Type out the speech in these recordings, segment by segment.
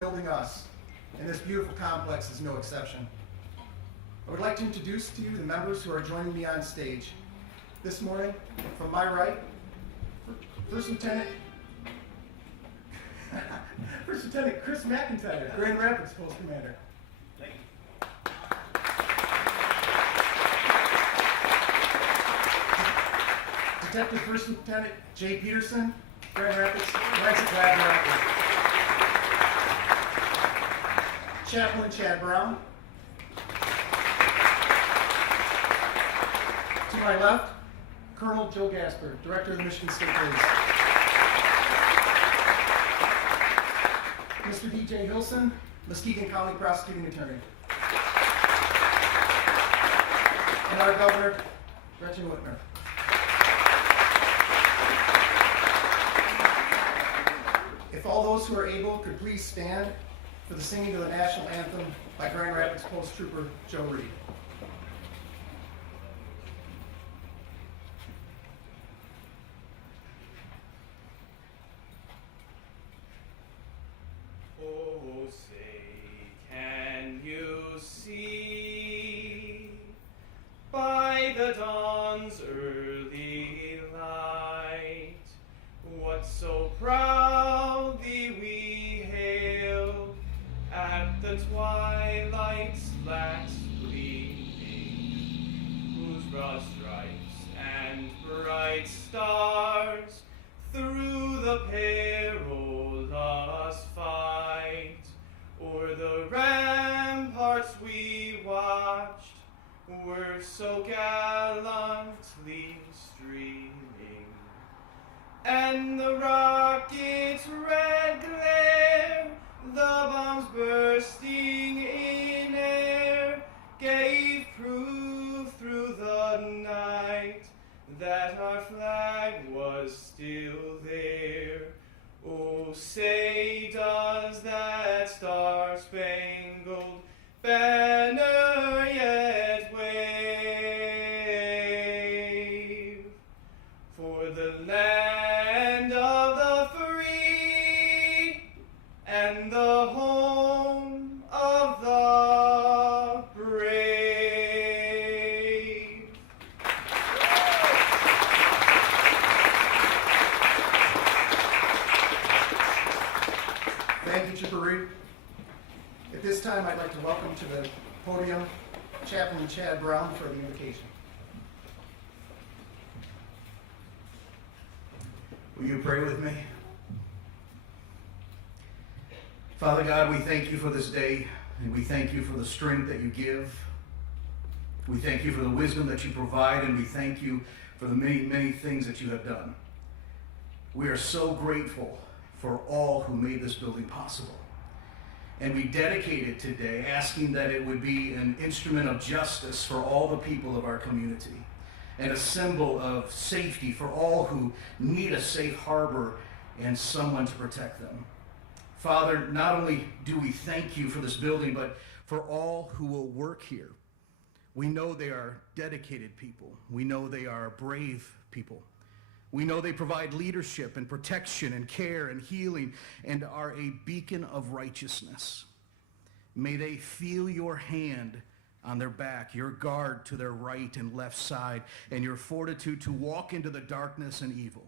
building us, and this beautiful complex is no exception. I would like to introduce to you the members who are joining me on stage. This morning, from my right, First Lieutenant Chris McIntyre, Grand Rapids Post Commander. Thank you. Detective First Lieutenant Jay Peterson, Grand Rapids, Grand Rapids. Chaplain Chad Brown. To my left, Colonel Joe Gasper, Director of the Michigan State Police. Mr. D.J. Hilson, Muskegon County Prosecuting Attorney. And our Governor, Gretchen Whitmer. If all those who are able could please stand for the singing of the national anthem by Grand Rapids Post Trooper Joe Reed. Oh, say, can you see by the dawn's early light what so proudly we hailed at the twilight's last gleaming, whose broad stripes and bright stars through the perilous fight o'er the ramparts we watched were so gallantly streaming, and the rocket's red glare, the bombs bursting in air, gave proof through the night that our flag was still there. Oh, say does that star-spangled banner yet wave for the land of the free and the home of the brave? Thank you, Trooper Reed. At this time, I'd like to welcome to the podium Chaplain Chad Brown for the invocation. Will you pray with me? Father God, we thank you for this day, and we thank you for the strength that you give. We thank you for the wisdom that you provide, and we thank you for the many, many things that you have done. We are so grateful for all who made this building possible. And we dedicate it today, asking that it would be an instrument of justice for all the people of our community, and a symbol of safety for all who need a safe harbor and someone to protect them. Father, not only do we thank you for this building, but for all who will work here. We know they are dedicated people. We know they are brave people. We know they provide leadership and protection and care and healing and are a beacon of righteousness. May they feel your hand on their back, your guard to their right and left side, and your fortitude to walk into the darkness and evil.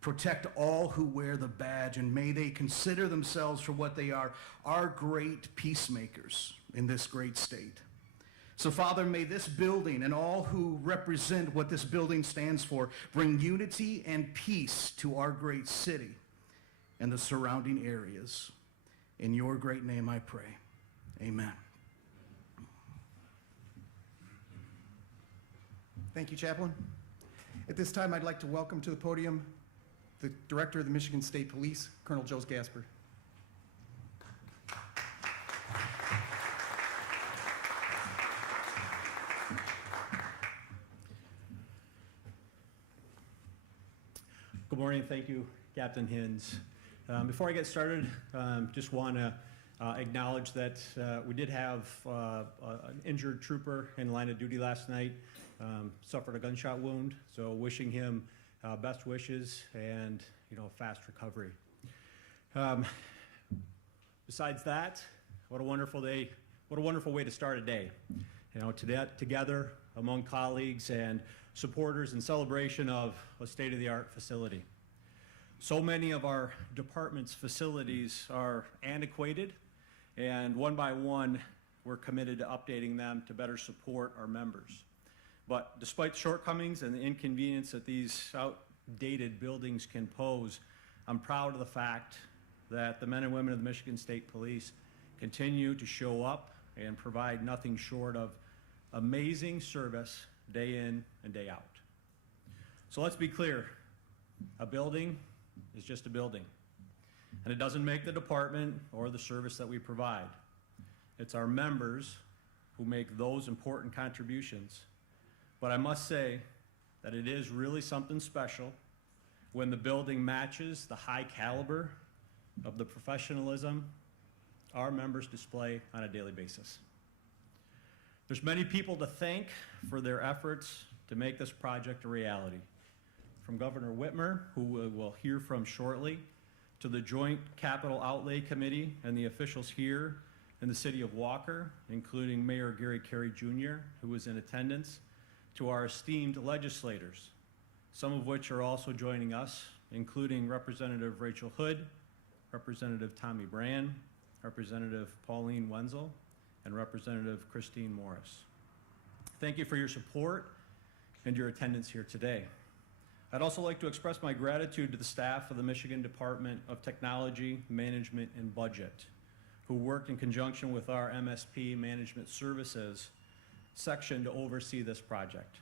Protect all who wear the badge, and may they consider themselves for what they are, our great peacemakers in this great state. So, Father, may this building and all who represent what this building stands for bring unity and peace to our great city and the surrounding areas. In your great name I pray. Amen. Thank you, Chaplain. At this time, I'd like to welcome to the podium the Director of the Michigan State Police, Colonel Joe Gasper. Good morning. Thank you, Captain Hins. Before I get started, just want to acknowledge that we did have an injured trooper in line of duty last night, suffered a gunshot wound, so wishing him best wishes and fast recovery. Besides that, what a wonderful day, what a wonderful way to start a day. You know, together among colleagues and supporters in celebration of a state-of-the-art facility. So many of our department's facilities are antiquated, and one by one, we're committed to updating them to better support our members. But despite shortcomings and the inconvenience that these outdated buildings can pose, I'm proud of the fact that the men and women of the Michigan State Police continue to show up and provide nothing short of amazing service day in and day out. So let's be clear, a building is just a building, and it doesn't make the department or the service that we provide. It's our members who make those important contributions. But I must say that it is really something special when the building matches the high caliber of the professionalism our members display on a daily basis. There's many people to thank for their efforts to make this project a reality. From Governor Whitmer, who we will hear from shortly, to the Joint Capital Outlay Committee and the officials here in the city of Walker, including Mayor Gary Carey Jr., who was in attendance, to our esteemed legislators, some of which are also joining us, including Representative Rachel Hood, Representative Tommy Brand, Representative Pauline Wenzel, and Representative Christine Morris. Thank you for your support and your attendance here today. I'd also like to express my gratitude to the staff of the Michigan Department of Technology, Management, and Budget, who worked in conjunction with our MSP Management Services section to oversee this project.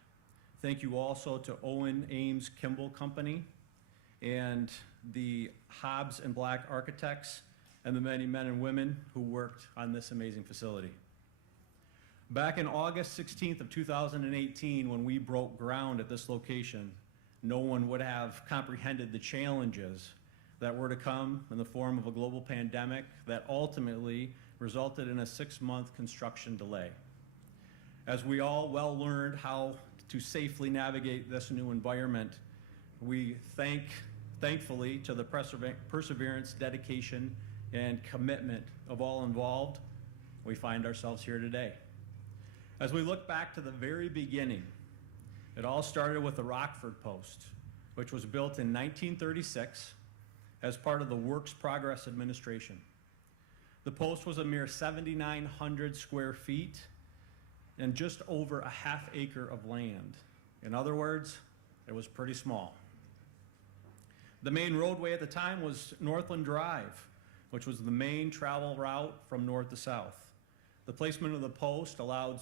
Thank you also to Owen Ames Kimball Company and the Hobbs and Black Architects and the many men and women who worked on this amazing facility. Back in August 16th of 2018, when we broke ground at this location, no one would have comprehended the challenges that were to come in the form of a global pandemic that ultimately resulted in a 6-month construction delay. As we all well learned how to safely navigate this new environment, we thankfully to the perseverance, dedication, and commitment of all involved, we find ourselves here today. As we look back to the very beginning, it all started with the Rockford Post, which was built in 1936 as part of the Works Progress Administration. The post was a mere 7,900 square feet and just over a half acre of land. In other words, it was pretty small. The main roadway at the time was Northland Drive, which was the main travel route from north to south. The placement of the post allowed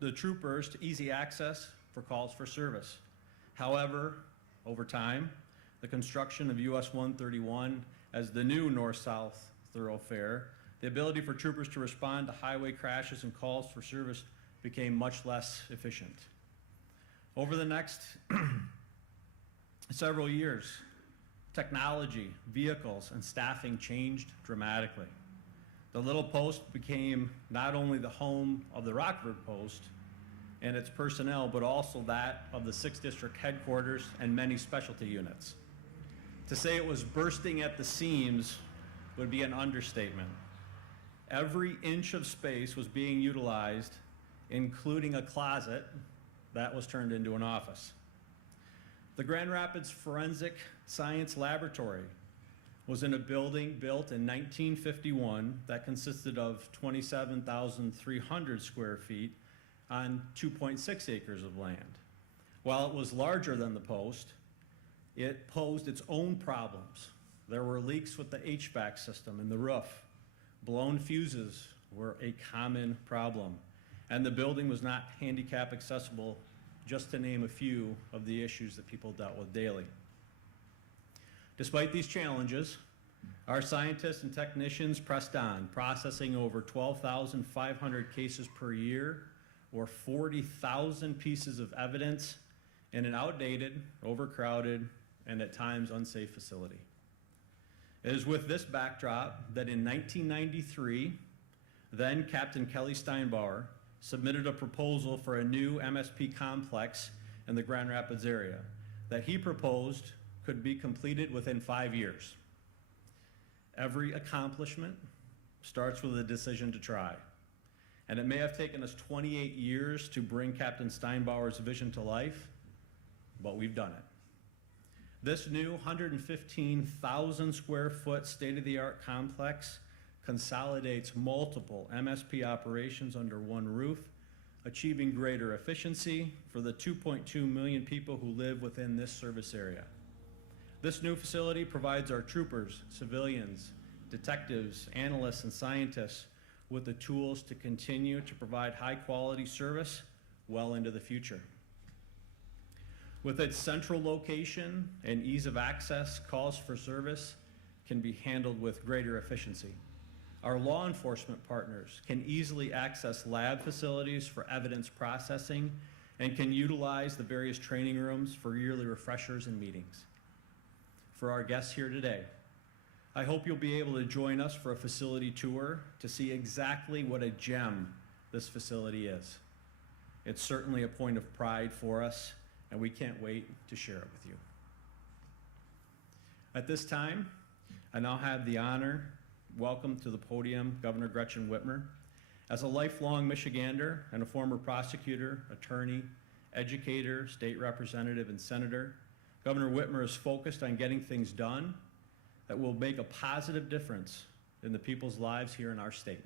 the troopers to easy access for calls for service. However, over time, the construction of US 131 as the new north-south thoroughfare, the ability for troopers to respond to highway crashes and calls for service became much less efficient. Over the next several years, technology, vehicles, and staffing changed dramatically. The little post became not only the home of the Rockford Post and its personnel, but also that of the 6th District headquarters and many specialty units. To say it was bursting at the seams would be an understatement. Every inch of space was being utilized, including a closet that was turned into an office. The Grand Rapids Forensic Science Laboratory was in a building built in 1951 that consisted of 27,300 square feet on 2.6 acres of land. While it was larger than the post, it posed its own problems. There were leaks with the HVAC system in the roof. Blown fuses were a common problem, and the building was not handicap accessible, just to name a few of the issues that people dealt with daily. Despite these challenges, our scientists and technicians pressed on, processing over 12,500 cases per year, or 40,000 pieces of evidence in an outdated, overcrowded, and at times unsafe facility. It is with this backdrop that in 1993, then Captain Kelly Steinbauer submitted a proposal for a new MSP complex in the Grand Rapids area that he proposed could be completed within 5 years. Every accomplishment starts with a decision to try. And it may have taken us 28 years to bring Captain Steinbauer's vision to life, but we've done it. This new 115,000 square foot state-of-the-art complex consolidates multiple MSP operations under one roof, achieving greater efficiency for the 2.2 million people who live within this service area. This new facility provides our troopers, civilians, detectives, analysts, and scientists with the tools to continue to provide high-quality service well into the future. With its central location and ease of access, calls for service can be handled with greater efficiency. Our law enforcement partners can easily access lab facilities for evidence processing and can utilize the various training rooms for yearly refreshers and meetings. For our guests here today, I hope you'll be able to join us for a facility tour to see exactly what a gem this facility is. It's certainly a point of pride for us, and we can't wait to share it with you. At this time, I now have the honor welcome to the podium Governor Gretchen Whitmer. As a lifelong Michigander and a former prosecutor, attorney, educator, state representative, and senator, Governor Whitmer is focused on getting things done that will make a positive difference in the people's lives here in our state.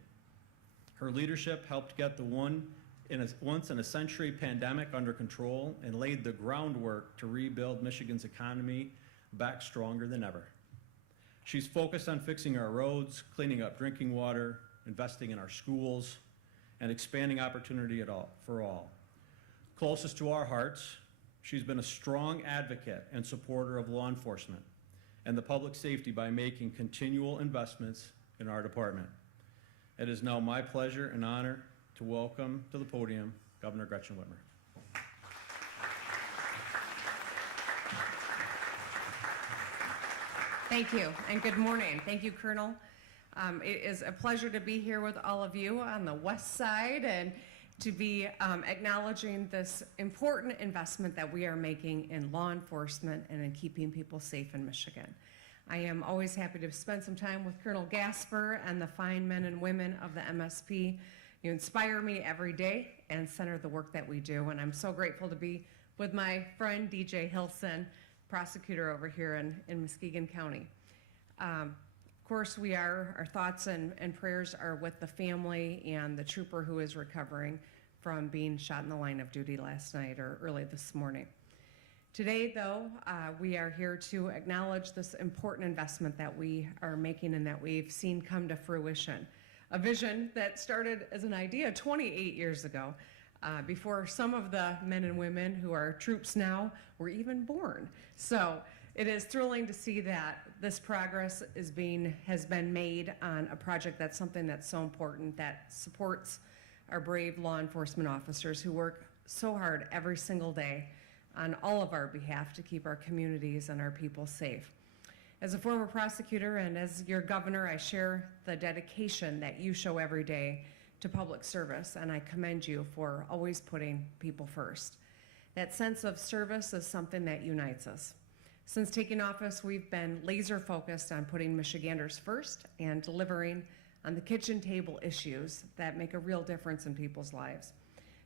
Her leadership helped get the once in a century pandemic under control and laid the groundwork to rebuild Michigan's economy back stronger than ever. She's focused on fixing our roads, cleaning up drinking water, investing in our schools, and expanding opportunity for all. Closest to our hearts, she's been a strong advocate and supporter of law enforcement and the public safety by making continual investments in our department. It is now my pleasure and honor to welcome to the podium Governor Gretchen Whitmer. Thank you, and good morning. Thank you, Colonel. It is a pleasure to be here with all of you on the west side and to be acknowledging this important investment that we are making in law enforcement and in keeping people safe in Michigan. I am always happy to spend some time with Colonel Gasper and the fine men and women of the MSP. You inspire me every day and center the work that we do, and I'm so grateful to be with my friend DJ Hilson, prosecutor over here in Muskegon County. Of course, our thoughts and prayers are with the family and the trooper who is recovering from being shot in the line of duty last night or early this morning. Today, though, we are here to acknowledge this important investment that we are making and that we've seen come to fruition. A vision that started as an idea 28 years ago, before some of the men and women who are troops now were even born. So it is thrilling to see that this progress has been made on a project that's something that's so important that supports our brave law enforcement officers who work so hard every single day on all of our behalf to keep our communities and our people safe. As a former prosecutor and as your governor, I share the dedication that you show every day to public service, and I commend you for always putting people first. That sense of service is something that unites us. Since taking office, we've been laser focused on putting Michiganders first and delivering on the kitchen table issues that make a real difference in people's lives.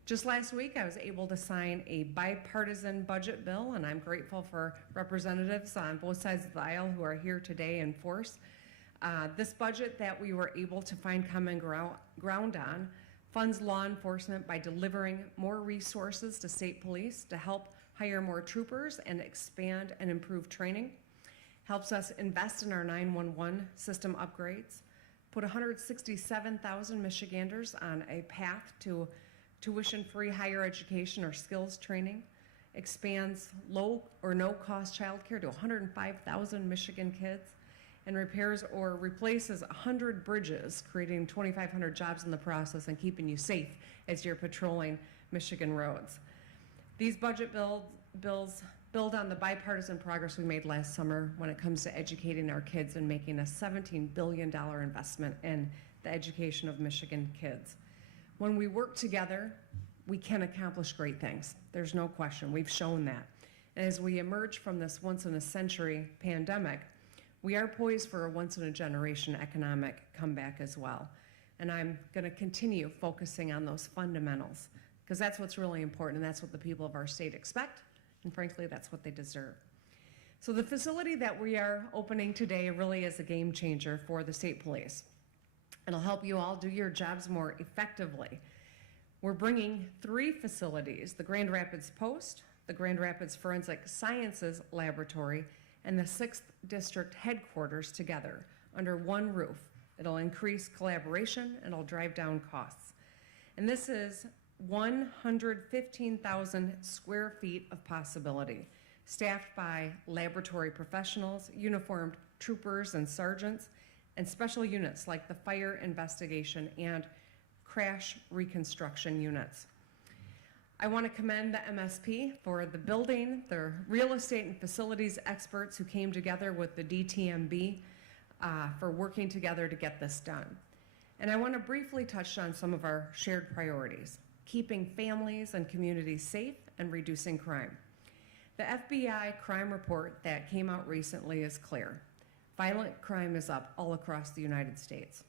Just last week, I was able to sign a bipartisan budget bill, and I'm grateful for representatives on both sides of the aisle who are here today in force. This budget that we were able to find common ground on funds law enforcement by delivering more resources to state police to help hire more troopers and expand and improve training, helps us invest in our 911 system upgrades, put 167,000 Michiganders on a path to tuition-free higher education or skills training, expands low or no-cost childcare to 105,000 Michigan kids, and repairs or replaces 100 bridges, creating 2,500 jobs in the process and keeping you safe as you're patrolling Michigan roads. These budget bills build on the bipartisan progress we made last summer when it comes to educating our kids and making a $17 billion investment in the education of Michigan kids. When we work together, we can accomplish great things. There's no question. We've shown that. And as we emerge from this once-in-a-century pandemic, We are poised for a once-in-a-generation economic comeback as well. And I'm going to continue focusing on those fundamentals, because that's what's really important, and that's what the people of our state expect, and frankly, that's what they deserve. So the facility that we are opening today really is a game changer for the state police. It'll help you all do your jobs more effectively. We're bringing 3 facilities, the Grand Rapids Post, the Grand Rapids Forensic Sciences Laboratory, and the 6th District Headquarters together under one roof. It'll increase collaboration and it'll drive down costs. And this is 115,000 square feet of possibility, staffed by laboratory professionals, uniformed troopers and sergeants, and special units like the fire investigation and crash reconstruction units. I want to commend the MSP for the building, the real estate and facilities experts who came together with the DTMB for working together to get this done. And I want to briefly touch on some of our shared priorities: keeping families and communities safe and reducing crime. The FBI crime report that came out recently is clear. Violent crime is up all across the United States.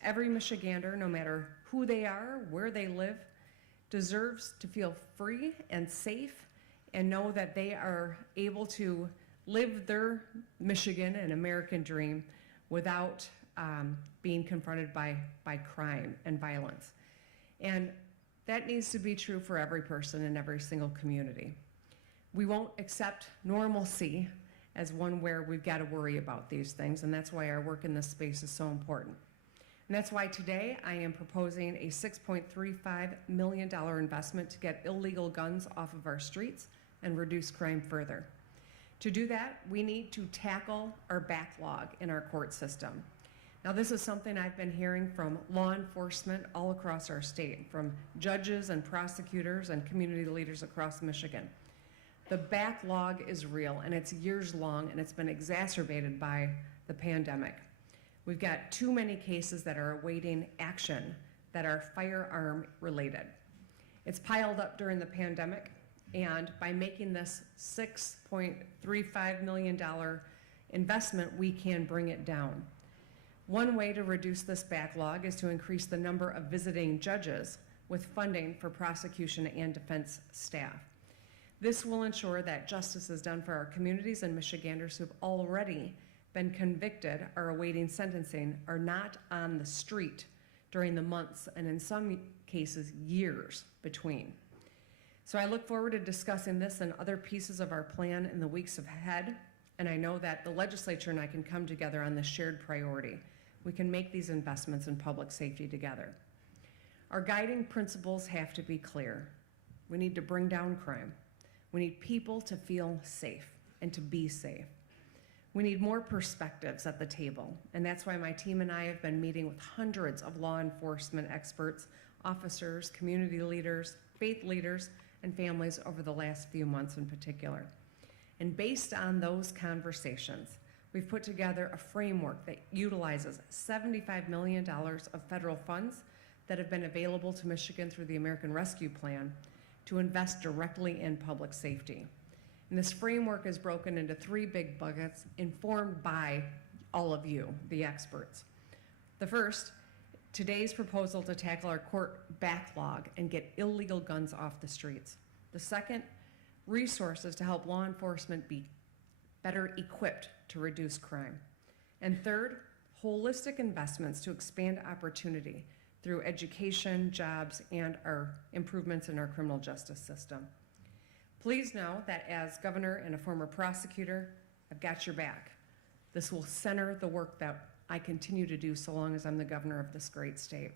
Every Michigander, no matter who they are, where they live, deserves to feel free and safe and know that they are able to live their Michigan and American dream without being confronted by crime and violence. And that needs to be true for every person in every single community. We won't accept normalcy as one where we've got to worry about these things, and that's why our work in this space is so important. And that's why today I am proposing a $6.35 million investment to get illegal guns off of our streets and reduce crime further. To do that, we need to tackle our backlog in our court system. Now, this is something I've been hearing from law enforcement all across our state, from judges and prosecutors and community leaders across Michigan. The backlog is real, and it's years long, and it's been exacerbated by the pandemic. We've got too many cases that are awaiting action that are firearm related. It's piled up during the pandemic, and by making this $6.35 million investment, we can bring it down. One way to reduce this backlog is to increase the number of visiting judges with funding for prosecution and defense staff. This will ensure that justice is done for our communities, and Michiganders who've already been convicted or awaiting sentencing are not on the street during the months and in some cases years between. So I look forward to discussing this and other pieces of our plan in the weeks ahead, and I know that the legislature and I can come together on this shared priority. We can make these investments in public safety together. Our guiding principles have to be clear. We need to bring down crime. We need people to feel safe and to be safe. We need more perspectives at the table, and that's why my team and I have been meeting with hundreds of law enforcement experts, officers, community leaders, faith leaders, and families over the last few months in particular. And based on those conversations, we've put together a framework that utilizes $75 million of federal funds that have been available to Michigan through the American Rescue Plan to invest directly in public safety. And this framework is broken into 3 big buckets informed by all of you, the experts. The first, today's proposal to tackle our court backlog and get illegal guns off the streets. The second, resources to help law enforcement be better equipped to reduce crime. And third, holistic investments to expand opportunity through education, jobs, and our improvements in our criminal justice system. Please know that as governor and a former prosecutor, I've got your back. This will center the work that I continue to do so long as I'm the governor of this great state.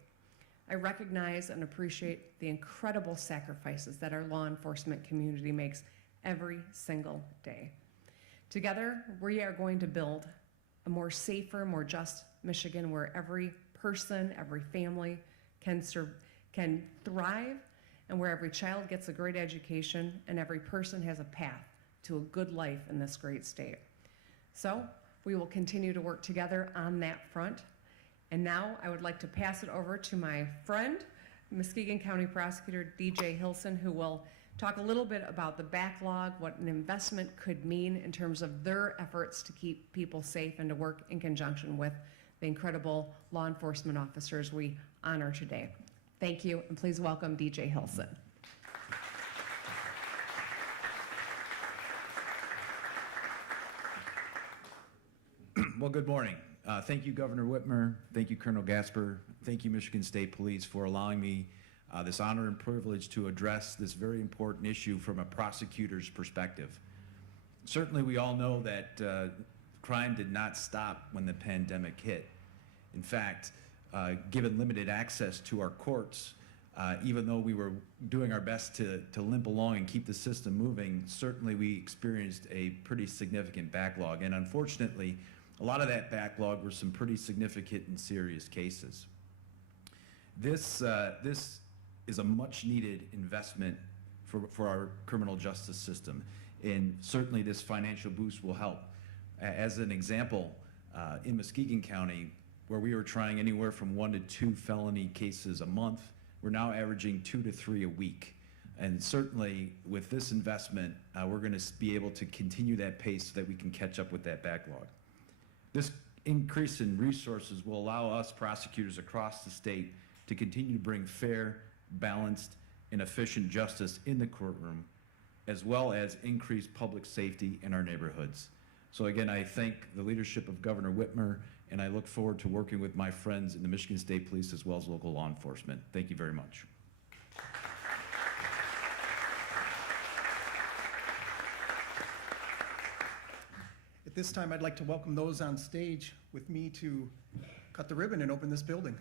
I recognize and appreciate the incredible sacrifices that our law enforcement community makes every single day. Together, we are going to build a more safer, more just Michigan where every person, every family can thrive, and where every child gets a great education and every person has a path to a good life in this great state. So we will continue to work together on that front. And now I would like to pass it over to my friend, Muskegon County Prosecutor DJ Hilson, who will talk a little bit about the backlog, what an investment could mean in terms of their efforts to keep people safe and to work in conjunction with the incredible law enforcement officers we honor today. Thank you, and please welcome DJ Hilson. Well, good morning. Thank you, Governor Whitmer. Thank you, Colonel Gasper. Thank you, Michigan State Police, for allowing me this honor and privilege to address this very important issue from a prosecutor's perspective. Certainly, we all know that crime did not stop when the pandemic hit. In fact, given limited access to our courts, even though we were doing our best to limp along and keep the system moving, certainly we experienced a pretty significant backlog. And unfortunately, a lot of that backlog were some pretty significant and serious cases. This is a much needed investment for our criminal justice system. And certainly this financial boost will help. As an example, in Muskegon County, where we were trying anywhere from 1 to 2 felony cases a month, we're now averaging 2 to 3 a week. And certainly with this investment, we're going to be able to continue that pace so that we can catch up with that backlog. This increase in resources will allow us prosecutors across the state to continue to bring fair, balanced, and efficient justice in the courtroom, as well as increase public safety in our neighborhoods. So again, I thank the leadership of Governor Whitmer, and I look forward to working with my friends in the Michigan State Police as well as local law enforcement. Thank you very much. At this time, I'd like to welcome those on stage with me to cut the ribbon and open this building.